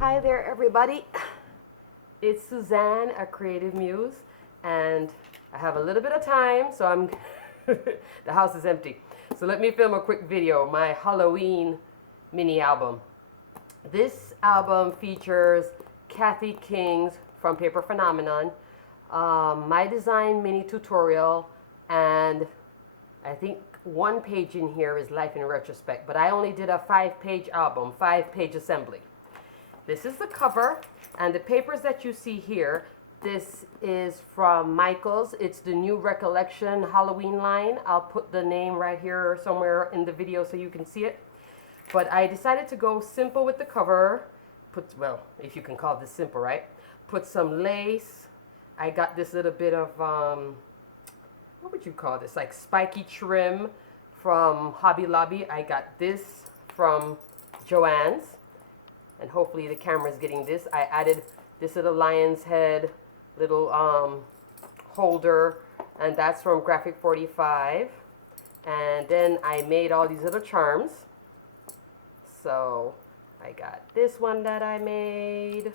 Hi there, everybody. It's Suzanne, a creative muse, and I have a little bit of time, so I'm the house is empty. So let me film a quick video, my Halloween mini album. This album features Kathy King's From Paper Phenomenon, my design mini tutorial, and I think one page in here is Life in Retrospect, but I only did a 5-page album, 5-page assembly. This is the cover, and the papers that you see here, this is from Michaels. It's the new Recollection Halloween line. I'll put the name right here somewhere in the video so you can see it. But I decided to go simple with the cover. Well, if you can call this simple, right? Put some lace. I got this little bit of, what would you call this? Like spiky trim from Hobby Lobby. I got this from Joann's. And hopefully the camera is getting this. I added this little lion's head, little holder, and that's from Graphic 45. And then I made all these little charms. So I got this one that I made,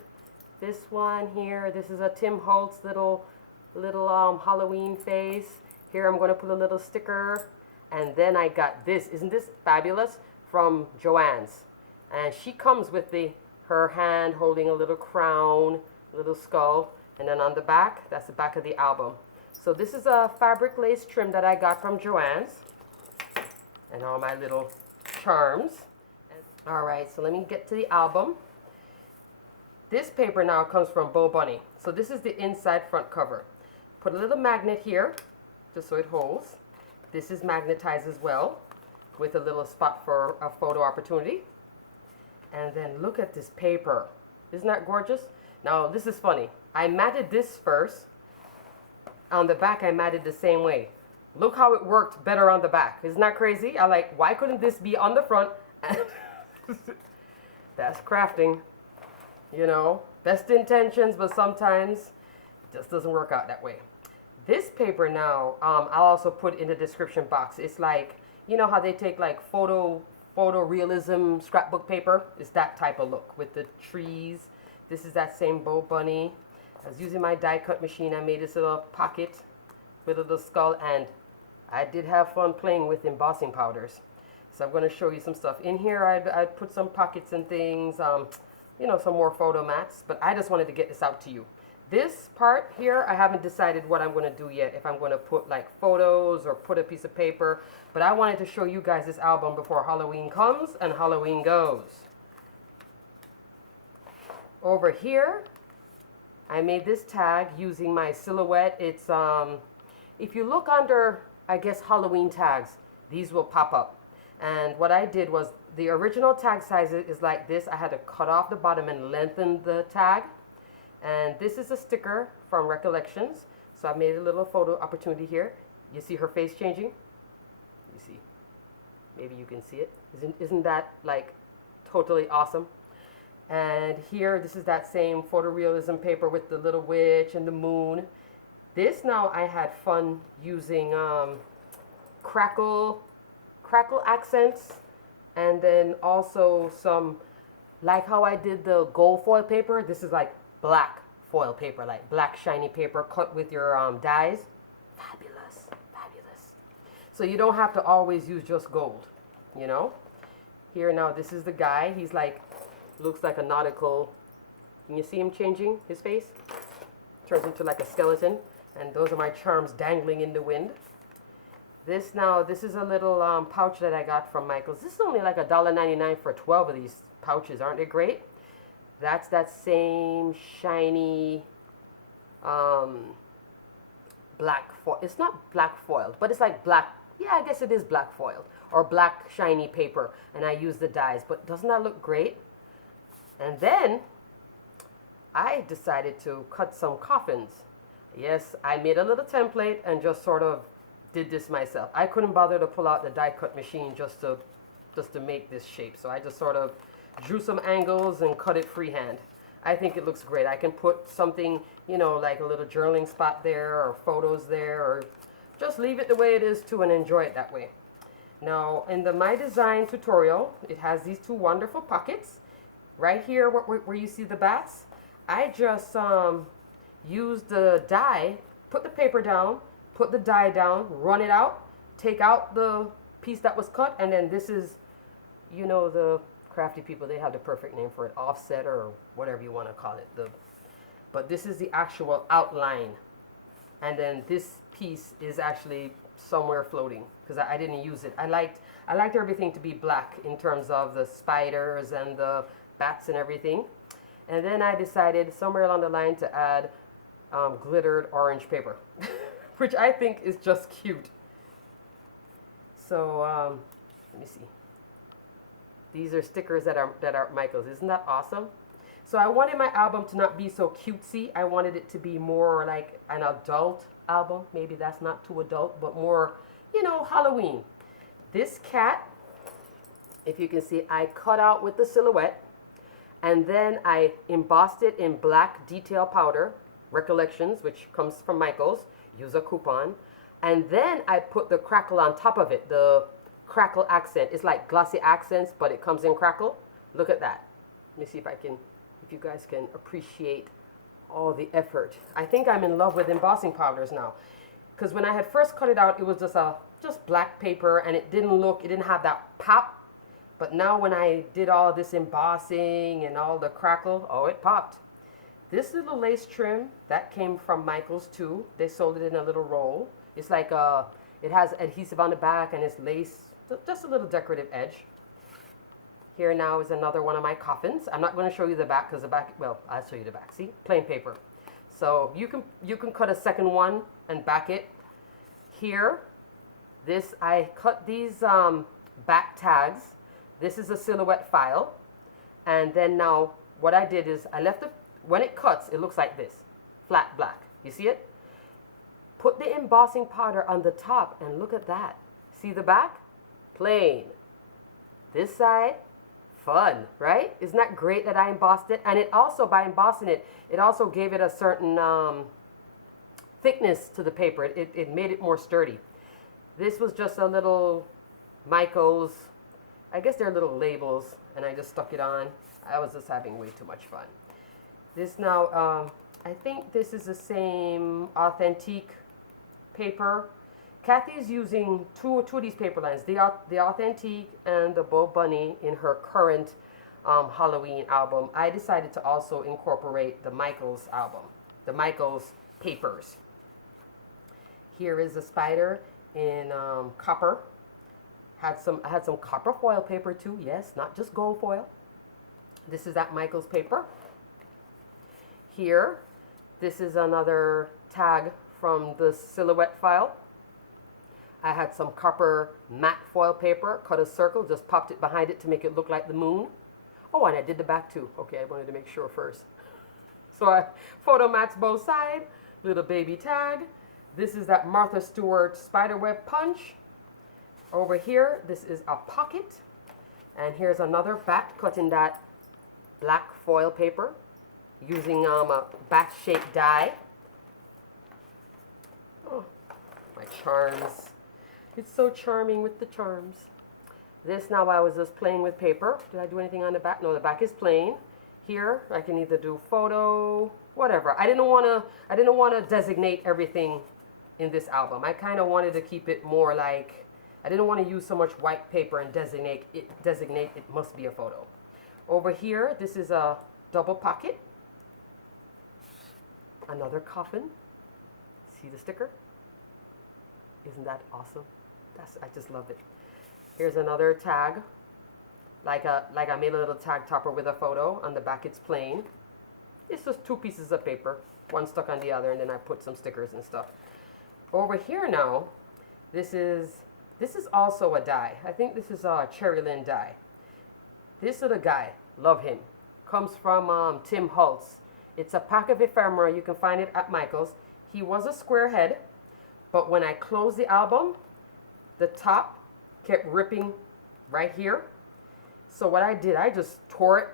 this one here. This is a Tim Holtz little Halloween face. Here I'm going to put a little sticker. And then I got this. Isn't this fabulous? From Joann's. And she comes with her hand holding a little crown, little skull, and then on the back, that's the back of the album. So this is a fabric lace trim that I got from Joann's, and all my little charms. All right, so let me get to the album. This paper now comes from BoBunny. So this is the inside front cover. Put a little magnet here, just so it holds. This is magnetized as well, with a little spot for a photo opportunity. And then look at this paper. Isn't that gorgeous? Now, this is funny. I matted this first. On the back, I matted the same way. Look how it worked better on the back. Isn't that crazy? I like, why couldn't this be on the front? That's crafting. You know, best intentions, but sometimes it just doesn't work out that way. This paper now, I'll also put in the description box. It's like, you know how they take like photorealism scrapbook paper? It's that type of look with the trees. This is that same BoBunny. I was using my die cut machine. I made this little pocket with a little skull, and I did have fun playing with embossing powders. So I'm going to show you some stuff. In here I'd put some pockets and things, you know, some more photo mats, but I just wanted to get this out to you. This part here, I haven't decided what I'm going to do yet, if I'm going to put like photos or put a piece of paper, but I wanted to show you guys this album before Halloween comes and Halloween goes. Over here, I made this tag using my silhouette. It's, if you look under, I guess, Halloween tags, these will pop up. And what I did was, the original tag size is like this. I had to cut off the bottom and lengthen the tag. And this is a sticker from Recollections. So I made a little photo opportunity here. You see her face changing? You see? Maybe you can see it. Isn't that like totally awesome? And here, this is that same photorealism paper with the little witch and the moon. This now I had fun using crackle accents, and then also some, like how I did the gold foil paper. This is like black foil paper, like black shiny paper cut with your dies. Fabulous, fabulous. So you don't have to always use just gold, you know. Here now, this is the guy. He's like, looks like a nautical. Can you see him changing his face? Turns into like a skeleton. And those are my charms dangling in the wind. This is a little pouch that I got from Michaels. This is only like $1.99 for 12 of these pouches. Aren't they great? That's that same shiny black foil. It's not black foiled, but it's like black. Yeah, I guess it is black foiled or black shiny paper. And I use the dyes. But doesn't that look great? And then I decided to cut some coffins. Yes, I made a little template and just sort of did this myself. I couldn't bother to pull out the die cut machine just to make this shape. So I just sort of drew some angles and cut it freehand. I think it looks great. I can put something, you know, like a little journaling spot there or photos there, or just leave it the way it is too and enjoy it that way. Now, in the My Design tutorial, it has these two wonderful pockets. right here where you see the bats, I just used the die, put the paper down, put the die down, run it out, take out the piece that was cut, and then this is, you know, the crafty people, they have the perfect name for it, offset or whatever you want to call it. But this is the actual outline, and then this piece is actually somewhere floating because I didn't use it. I liked everything to be black in terms of the spiders and the bats and everything. And then I decided somewhere along the line to add glittered orange paper, which I think is just cute. So let me see. These are stickers that are Michael's. Isn't that awesome? So I wanted my album to not be so cutesy. I wanted it to be more like an adult album. Maybe that's not too adult, but more, you know, Halloween. This cat, if you can see, I cut out with the silhouette, and then I embossed it in black detail powder, Recollections, which comes from Michael's. Use a coupon. And then I put the crackle on top of it, the crackle accent. It's like glossy accents, but it comes in crackle. Look at that. Let me see if you guys can appreciate all the effort. I think I'm in love with embossing powders now, because when I had first cut it out, it was just black paper, and it didn't have that pop. But now when I did all this embossing and all the crackle, oh, it popped. This little lace trim, that came from Michael's too. They sold it in a little roll. It's like it has adhesive on the back, and it's lace, just a little decorative edge. Here now is another one of my coffins. I'm not going to show you the back because the back, well, I'll show you the back. See, plain paper. So you can cut a second one and back it. Here, I cut these back tags. This is a silhouette file, and then now what I did is I left it. When it cuts, it looks like this, flat black. You see it? Put the embossing powder on the top, and look at that. See the back? Plain. This side, fun, right? Isn't that great that I embossed it? And it also, by embossing it, it also gave it a certain thickness to the paper. It made it more sturdy. This was just a little Michael's, I guess they're little labels, and I just stuck it on. I was just having way too much fun. This now, I think this is the same Authentique paper. Kathy's using two of these paper lines, the Authentique and the BoBunny in her current Halloween album. I decided to also incorporate the Michael's album, the Michael's papers. Here is a spider in copper. I had some copper foil paper too, yes, not just gold foil. This is that Michael's paper. Here, this is another tag from the silhouette file. I had some copper matte foil paper, cut a circle, just popped it behind it to make it look like the moon. Oh, and I did the back too. Okay, I wanted to make sure first. So I photo matched both sides, little baby tag. This is that Martha Stewart spiderweb punch. Over here, this is a pocket. And here's another back cut in that black foil paper using a bat-shaped die. Oh, my charms. It's so charming with the charms. This now I was just playing with paper. Did I do anything on the back? No, the back is plain. Here I can either do photo, whatever. I didn't want to designate everything in this album. I kind of wanted to keep it more like, I didn't want to use so much white paper and designate it must be a photo. Over here, this is a double pocket. Another coffin. See the sticker? Isn't that awesome? I just love it. Here's another tag. Like I made a little tag topper with a photo. On the back it's plain. It's just two pieces of paper, one stuck on the other, and then I put some stickers and stuff. Over here now, this is also a die. I think this is a Cherry Lynn die. This little guy, love him, comes from Tim Holtz. It's a pack of ephemera. You can find it at Michael's. He was a square head, but when I closed the album, the top kept ripping right here. So what I did, I just tore it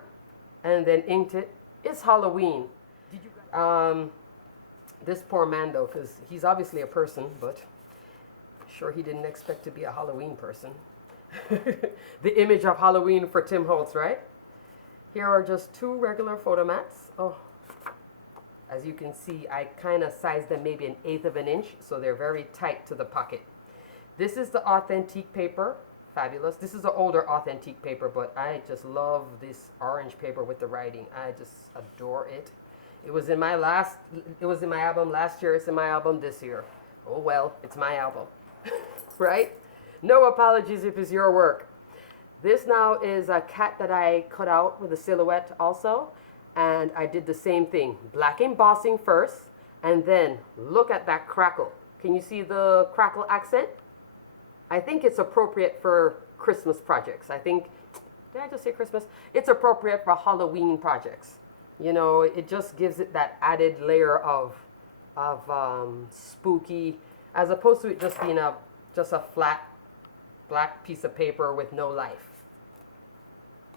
and then inked it. It's Halloween. This poor man though, because he's obviously a person, but sure he didn't expect to be a Halloween person. The image of Halloween for Tim Holtz, right? Here are just two regular photo mats. Oh, as you can see, I kind of sized them maybe 1/8 of an inch, so they're very tight to the pocket. This is the Authentique paper. Fabulous. This is an older Authentique paper, but I just love this orange paper with the writing. I just adore it. It was in my album last year. It's in my album this year. Oh well, it's my album. Right? No apologies if it's your work. This now is a cat that I cut out with a silhouette also. And I did the same thing. Black embossing first, and then look at that crackle. Can you see the crackle accent? I think it's appropriate for Christmas projects. I think, did I just say Christmas? It's appropriate for Halloween projects. You know, it just gives it that added layer of spooky, as opposed to it just being just a flat black piece of paper with no life.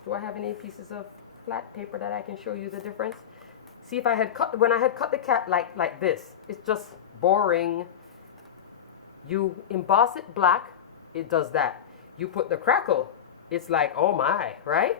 Do I have any pieces of flat paper that I can show you the difference? See, if I had when I had cut the cat like this, it's just boring. You emboss it black, it does that. You put the crackle, it's like, oh my, right?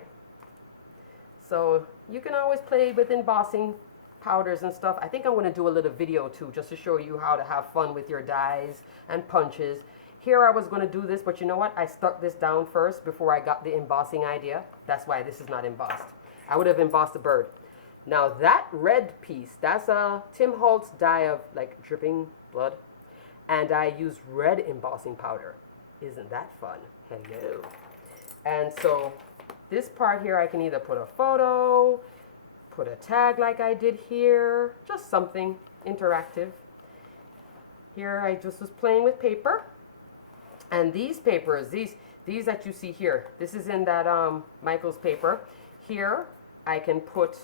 So you can always play with embossing powders and stuff. I think I'm going to do a little video too, just to show you how to have fun with your dies and punches. Here I was going to do this, but you know what? I stuck this down first before I got the embossing idea. That's why this is not embossed. I would have embossed a bird. Now that red piece, that's a Tim Holtz die of like dripping blood. And I used red embossing powder. Isn't that fun? Hello. And so this part here, I can either put a photo, put a tag like I did here, just something interactive. Here I just was playing with paper. And these papers, these that you see here, this is in that Michael's paper. Here I can put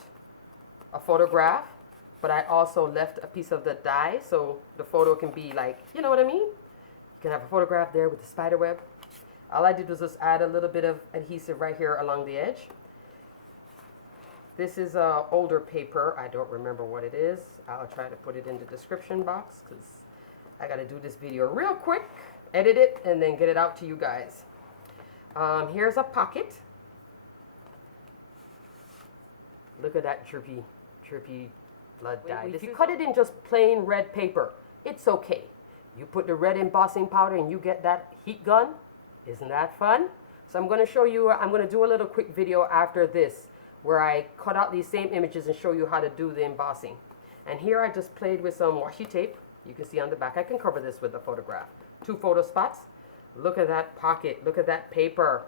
a photograph, but I also left a piece of the die so the photo can be like, you know what I mean? You can have a photograph there with the spider web. All I did was just add a little bit of adhesive right here along the edge. This is an older paper. I don't remember what it is. I'll try to put it in the description box because I got to do this video real quick, edit it, and then get it out to you guys. Here's a pocket. Look at that drippy blood dye. If you cut it in just plain red paper, it's okay. You put the red embossing powder and you get that heat gun. Isn't that fun? So I'm going to show you, I'm going to do a little quick video after this where I cut out these same images and show you how to do the embossing. And here I just played with some washi tape. You can see on the back. I can cover this with a photograph. 2 photo spots. Look at that pocket. Look at that paper.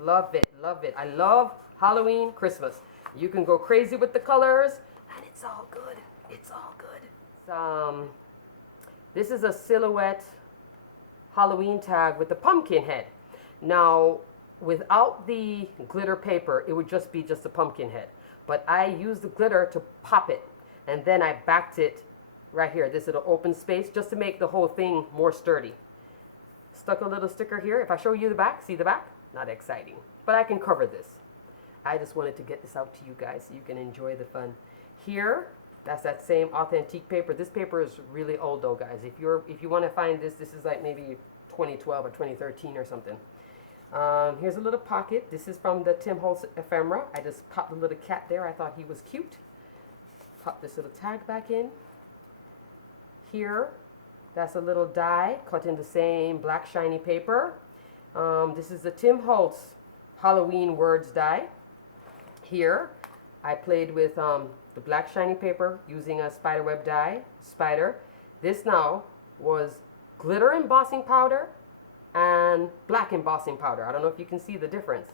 Love it. Love it. I love Halloween, Christmas. You can go crazy with the colors, and it's all good. It's all good. This is a silhouette Halloween tag with the pumpkin head. Now, without the glitter paper, it would just be a pumpkin head. But I used the glitter to pop it, and then I backed it right here, this little open space, just to make the whole thing more sturdy. Stuck a little sticker here. If I show you the back, see the back? Not exciting, but I can cover this. I just wanted to get this out to you guys so you can enjoy the fun. Here, that's that same Authentique paper. This paper is really old though, guys. If you want to find this, this is like maybe 2012 or 2013 or something. Here's a little pocket. This is from the Tim Holtz Ephemera. I just popped the little cat there. I thought he was cute. Pop this little tag back in. Here, that's a little die cut in the same black shiny paper. This is the Tim Holtz Halloween words die. Here, I played with the black shiny paper using a spiderweb die, spider. This now was glitter embossing powder and black embossing powder. I don't know if you can see the difference,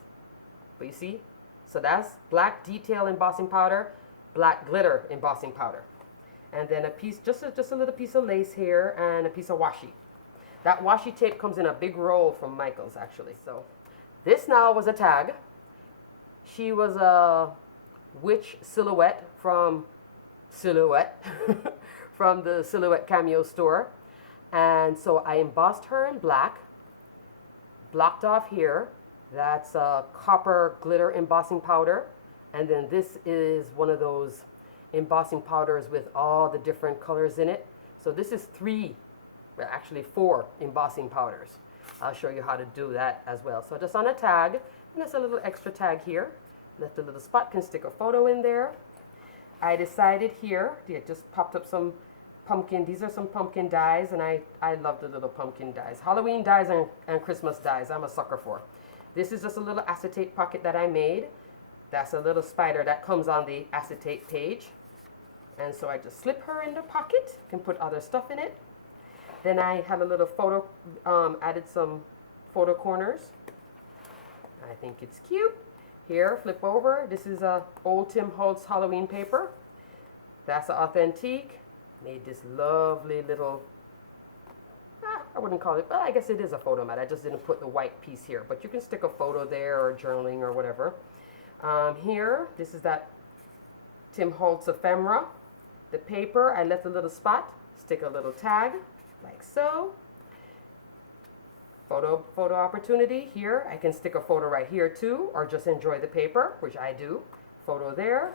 but you see? So that's black detail embossing powder, black glitter embossing powder. And then a piece, just a little piece of lace here and a piece of washi. That washi tape comes in a big roll from Michael's actually. So this now was a tag. She was a witch silhouette from from the Silhouette Cameo store. And so I embossed her in black, blocked off here. That's a copper glitter embossing powder. And then this is one of those embossing powders with all the different colors in it. So this is 4 embossing powders. I'll show you how to do that as well. So just on a tag, and there's a little extra tag here. left a little spot, can stick a photo in there. I decided here, it just popped up some pumpkin. These are some pumpkin dies, and I love the little pumpkin dies. Halloween dies and Christmas dies, I'm a sucker for. This is just a little acetate pocket that I made. That's a little spider that comes on the acetate page. And so I just slip her in the pocket, can put other stuff in it. Then I had a little photo, added some photo corners. I think it's cute. Here, flip over. This is a old Tim Holtz Halloween paper. That's an Authentique. Made this lovely little, I wouldn't call it, well, I guess it is a photo mat. I just didn't put the white piece here, but you can stick a photo there or journaling or whatever. Here, this is that Tim Holtz Ephemera. The paper, I left a little spot, stick a little tag, like so. Photo opportunity here. I can stick a photo right here too, or just enjoy the paper, which I do. Photo there.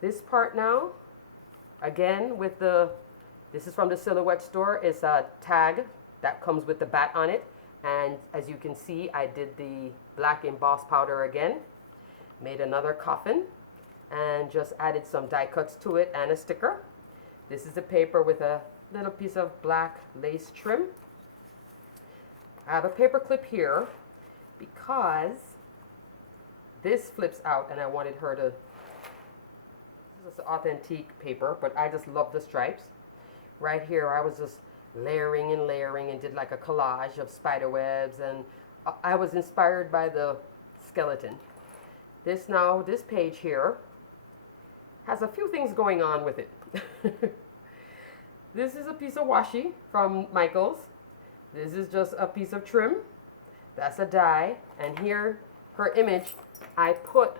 This part now, again with this is from the Silhouette store. It's a tag that comes with the bat on it. And as you can see, I did the black embossed powder again. Made another coffin and just added some die cuts to it and a sticker. This is a paper with a little piece of black lace trim. I have a paper clip here because this flips out and I wanted her to, this is Authentique paper, but I just love the stripes. Right here I was just layering and layering and did like a collage of spider webs, and I was inspired by the skeleton. This page here has a few things going on with it. This is a piece of washi from Michael's. This is just a piece of trim. That's a die. And here, her image, I put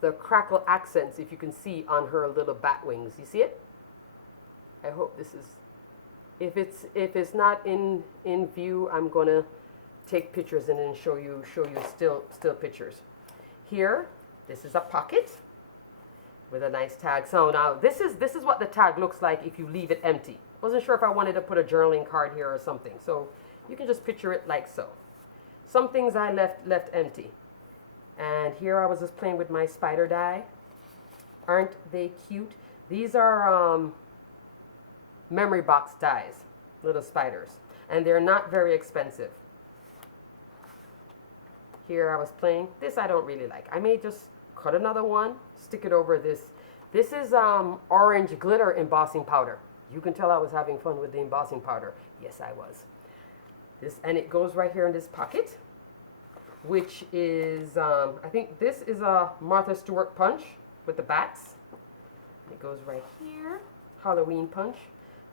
the crackle accents, if you can see, on her little bat wings. You see it? I hope this is, if it's not in view, I'm gonna take pictures and then show you still pictures. Here, this is a pocket with a nice tag. So now this is what the tag looks like if you leave it empty. Wasn't sure if I wanted to put a journaling card here or something. So you can just picture it like so. Some things I left empty. And here I was just playing with my spider die. Aren't they cute? These are memory box dies, little spiders. And they're not very expensive. Here I was playing. This I don't really like. I may just cut another one, stick it over this. This is orange glitter embossing powder. You can tell I was having fun with the embossing powder. Yes, I was. This, and it goes right here in this pocket, which is, I think this is a Martha Stewart punch with the bats. It goes right here. Halloween punch.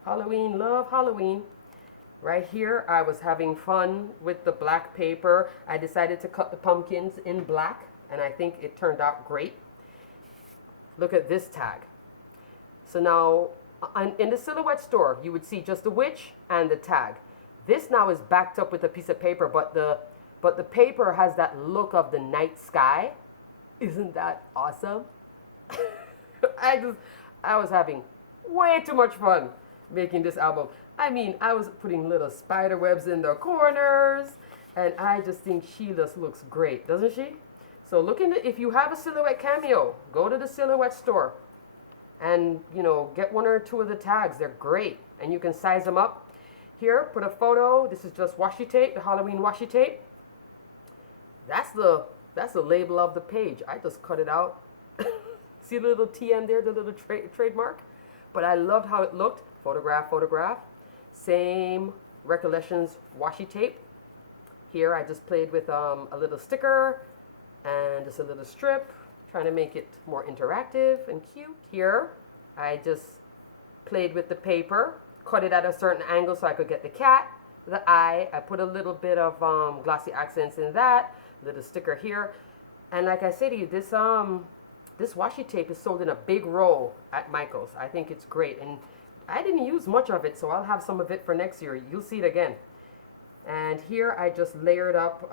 Halloween, love Halloween. Right here, I was having fun with the black paper. I decided to cut the pumpkins in black, and I think it turned out great. Look at this tag. So now, in the Silhouette store, you would see just the witch and the tag. This now is backed up with a piece of paper, but the paper has that look of the night sky. Isn't that awesome? I was having way too much fun making this album. I mean, I was putting little spider webs in the corners, and I just think she just looks great, doesn't she? So look into, if you have a Silhouette cameo, go to the Silhouette store and, you know, get one or two of the tags. They're great, and you can size them up. Here, put a photo. This is just washi tape, the Halloween washi tape. That's the label of the page. I just cut it out. See the little TM there, the little trademark? But I loved how it looked. Photograph, photograph. Same Recollections washi tape. Here I just played with a little sticker and just a little strip, trying to make it more interactive and cute. Here I just played with the paper, cut it at a certain angle so I could get the cat, the eye. I put a little bit of glossy accents in that, little sticker here. And like I said to you, this washi tape is sold in a big roll at Michael's. I think it's great. And I didn't use much of it, so I'll have some of it for next year. You'll see it again. And here I just layered up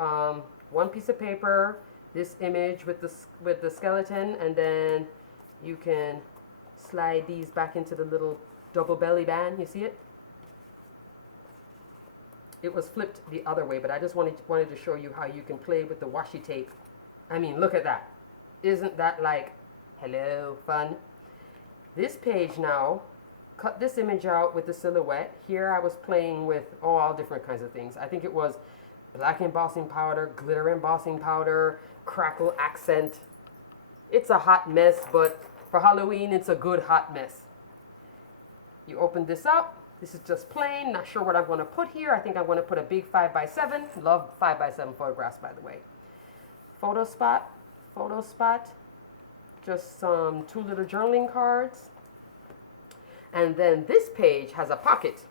one piece of paper, this image with the skeleton, and then you can slide these back into the little double belly band. You see it? It was flipped the other way, but I just wanted to show you how you can play with the washi tape. I mean, look at that. Isn't that like, hello, fun? This page now, cut this image out with the silhouette. Here I was playing with all different kinds of things. I think it was black embossing powder, glitter embossing powder, crackle accent. It's a hot mess, but for Halloween, it's a good hot mess. You open this up. This is just plain. Not sure what I'm going to put here. I think I'm going to put a big 5x7. Love 5x7 photographs, by the way. Photo spot. Just some 2 little journaling cards. And then this page has a pocket.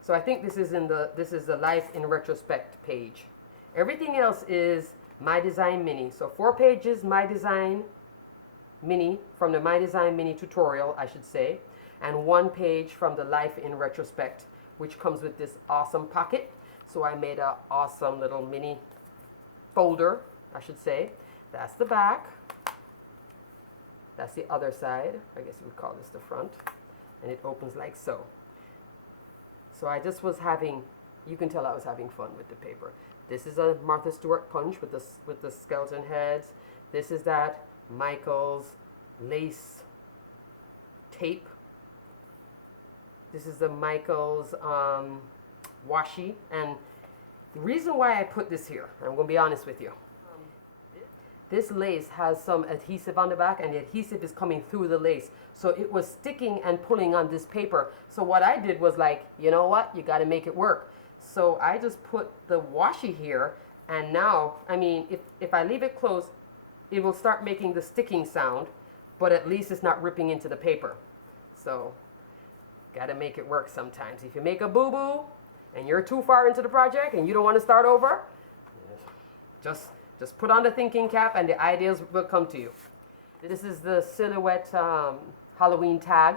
So I think this is the Life in Retrospect page. Everything else is My Design Mini. So 4 pages My Design Mini from the My Design Mini tutorial, I should say, and 1 page from the Life in Retrospect, which comes with this awesome pocket. So I made an awesome little mini folder, I should say. That's the back. That's the other side. I guess we would call this the front. And it opens like so. So I just was having, you can tell I was having fun with the paper. This is a Martha Stewart punch with the skeleton heads. This is that Michael's lace tape. This is the Michael's washi. And the reason why I put this here, I'm going to be honest with you. This lace has some adhesive on the back, and the adhesive is coming through the lace. So it was sticking and pulling on this paper. So what I did was like, you know what? You got to make it work. So I just put the washi here, and now, I mean, if I leave it closed, it will start making the sticking sound, but at least it's not ripping into the paper. So, got to make it work sometimes. If you make a boo-boo, and you're too far into the project, and you don't want to start over, just put on the thinking cap and the ideas will come to you. This is the silhouette Halloween tag.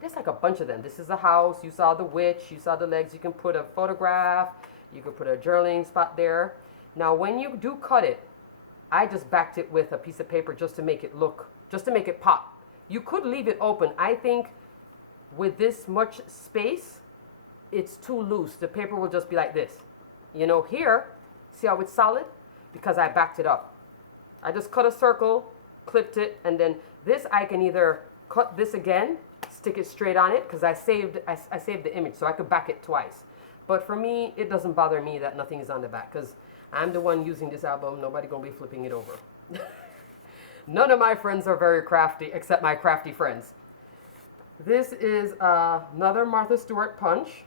There's like a bunch of them. This is a house. You saw the witch. You saw the legs. You can put a photograph. You can put a journaling spot there. Now when you do cut it, I just backed it with a piece of paper just to make it look, just to make it pop. You could leave it open. I think with this much space, it's too loose. The paper will just be like this. You know, here, see how it's solid? Because I backed it up. I just cut a circle, clipped it, and then this I can either cut this again, stick it straight on it, because I saved the image, so I could back it twice. But for me, it doesn't bother me that nothing is on the back, because I'm the one using this album. Nobody gonna be flipping it over. None of my friends are very crafty, except my crafty friends. This is another Martha Stewart punch,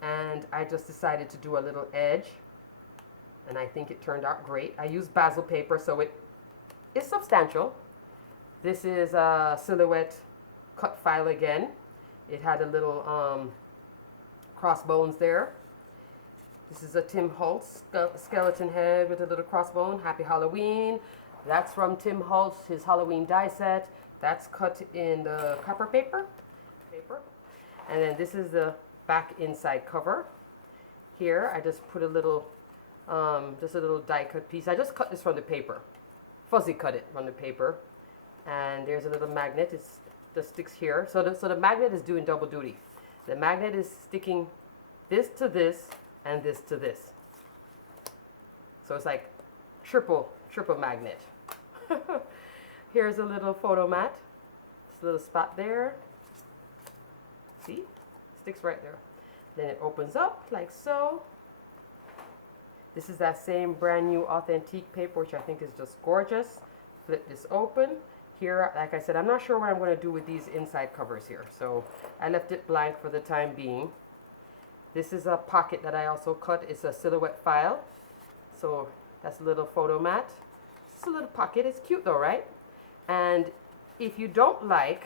and I just decided to do a little edge. And I think it turned out great. I used basil paper, so it is substantial. This is a silhouette cut file again. It had a little crossbones there. This is a Tim Holtz skeleton head with a little crossbone. Happy Halloween. That's from Tim Holtz, his Halloween die set. That's cut in the copper paper. And then this is the back inside cover. Here, I just put a little just a little die cut piece. I just cut this from the paper, fuzzy cut it from the paper, and there's a little magnet. It just sticks here. So the magnet is doing double duty. The magnet is sticking this to this and this to this. So it's like triple magnet. Here's a little photo mat. This little spot there. See, sticks right there. Then it opens up like so. This is that same brand new Authentique paper, which I think is just gorgeous. Flip this open. Here, like I said, I'm not sure what I'm going to do with these inside covers here. So I left it blank for the time being. This is a pocket that I also cut. It's a silhouette file. So that's a little photo mat. It's a little pocket. It's cute though, right? And if you don't like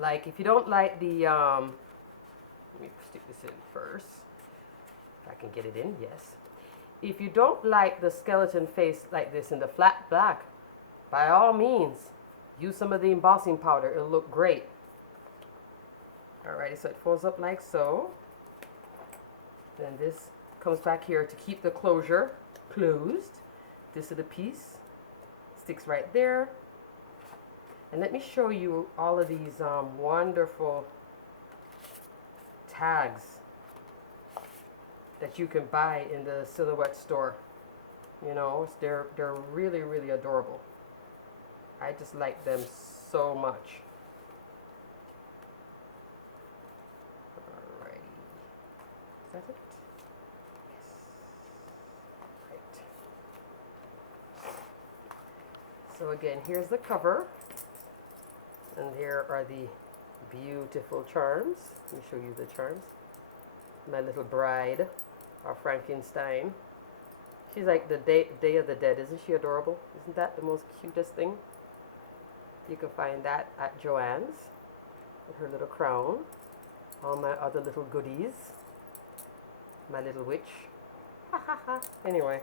if you don't like the, let me stick this in first. I can get it in, yes. If you don't like the skeleton face like this in the flat black, by all means, use some of the embossing powder. It'll look great. Alrighty, so it folds up like so. Then this comes back here to keep the closure closed. This is the piece. Sticks right there. And let me show you all of these wonderful tags that you can buy in the Silhouette store. You know, they're really, really adorable. I just like them so much. Alrighty. Is that it? Yes. Right. So again, here's the cover. And here are the beautiful charms. Let me show you the charms. My little bride, our Frankenstein. She's like the Day of the Dead. Isn't she adorable? Isn't that the most cutest thing? You can find that at Joann's with her little crown. All my other little goodies. My little witch. Ha ha ha. Anyway,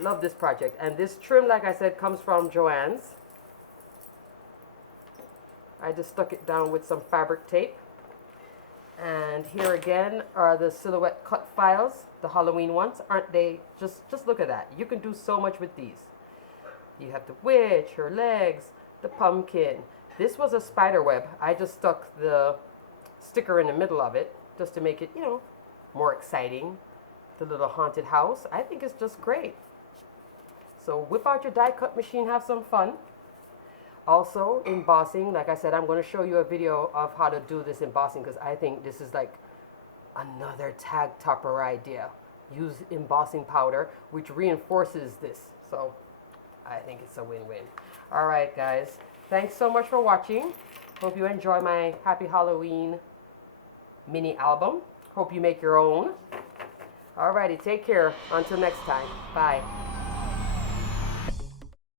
love this project. And this trim, like I said, comes from Joann's. I just stuck it down with some fabric tape. And here again are the silhouette cut files, the Halloween ones. Aren't they? Just look at that. You can do so much with these. You have the witch, her legs, the pumpkin. This was a spider web. I just stuck the sticker in the middle of it just to make it, you know, more exciting. The little haunted house. I think it's just great. So whip out your die cut machine, have some fun. Also, embossing, like I said, I'm going to show you a video of how to do this embossing because I think this is like another tag topper idea. Use embossing powder, which reinforces this. So I think it's a win-win. All right, guys. Thanks so much for watching. Hope you enjoy my Happy Halloween mini album. Hope you make your own. All righty, take care. Until next time. Bye.